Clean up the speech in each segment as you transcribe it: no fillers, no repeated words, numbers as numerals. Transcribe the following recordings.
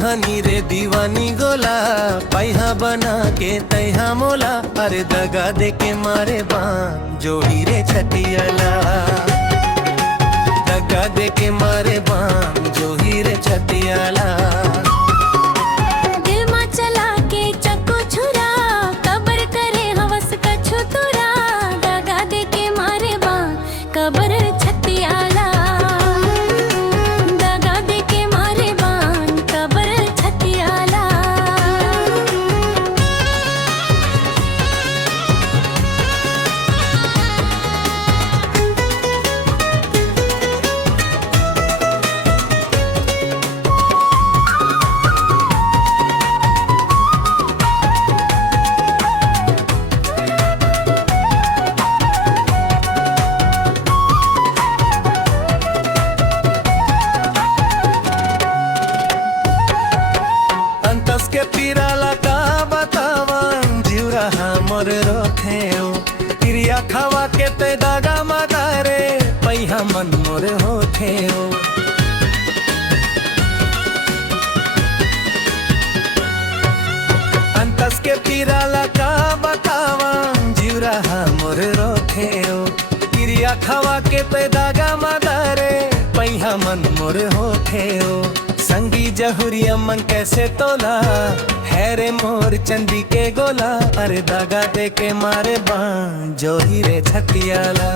मोहनी रे दीवानी गोला पैहा बना के तैहा मोला। अरे दगा दे के मारे बान जो हीरे छतियाला, दगा दे के मारे बान जो हीरे छतियाला। दिल मा चला के चक्कू छुरा कबर करे हवस कछु तुरा। दगा दे के मारे बान कबर छतियाला, दगा दे के मारे बान कबर छतियाला। के पीराला का बतावन जीव रहा मोर रोथेओ। क्रिया खावा के ते दागा मातारे पैहा मन मोर होथेओ। अंतस के पीराला का बतावन जीव रहा मोर रोथेओ। क्रिया खावा के ते दागा मातारे पैहा मन मोर होथेओ। संगी जहुरिया मन कैसे तोला है रे मोर चंदी के गोला। अरे दागा दे के मारे बान जो हीरे छतियाला,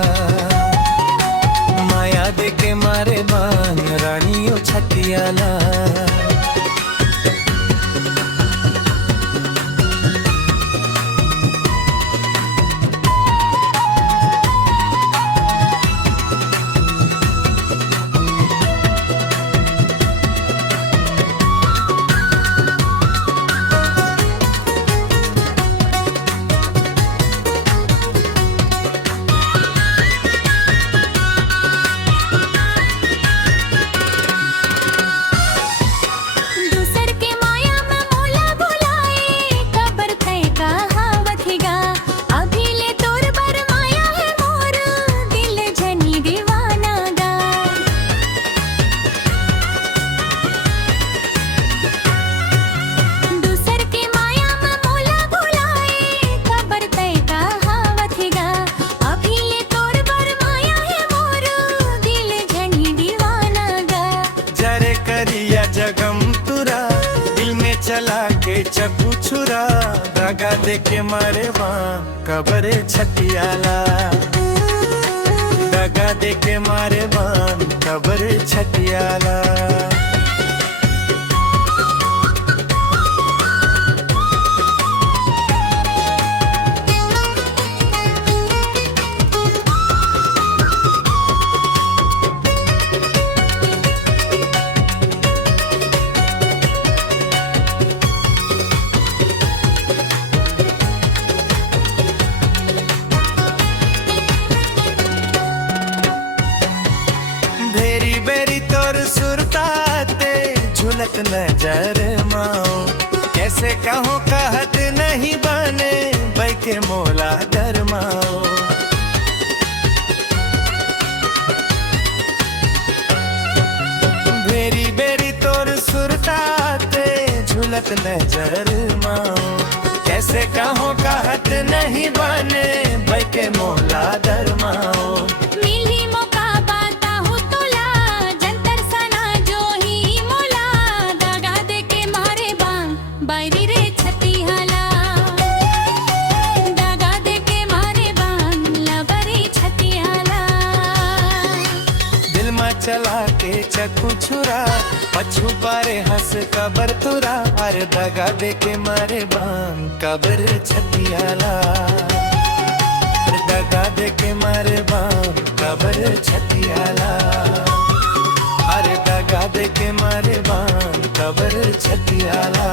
माया दे के मारे बान रानियों छतियाला। जगम तुरा दिल में चला के चक्कू छुरा। दगा दे के मारे बान कबर छतियाला, दगा दे के मारे बान कबर छतियाला। बेरी तोर सुरताते झुलक नजर माओ। कैसे कहो कहत नहीं बने बैके मोला दरमाओ। बेरी बेरी तोर सुरताते झुलक नजर माओ। कैसे कहो कहत नहीं बने बैके मोला दरमाओ। बैरी रे छतियाला, दगा दे के मारे बान लबरी छतियाला। दिल में चला के चक्कू छुरा पछू पारे हंस कबर तुरा। अरे दगा दे के मारे बान कबर छतियाला, दगा दे के मारे बान कबर छतियाला। अरे दगा दे के मारे बान कबर छतियाला।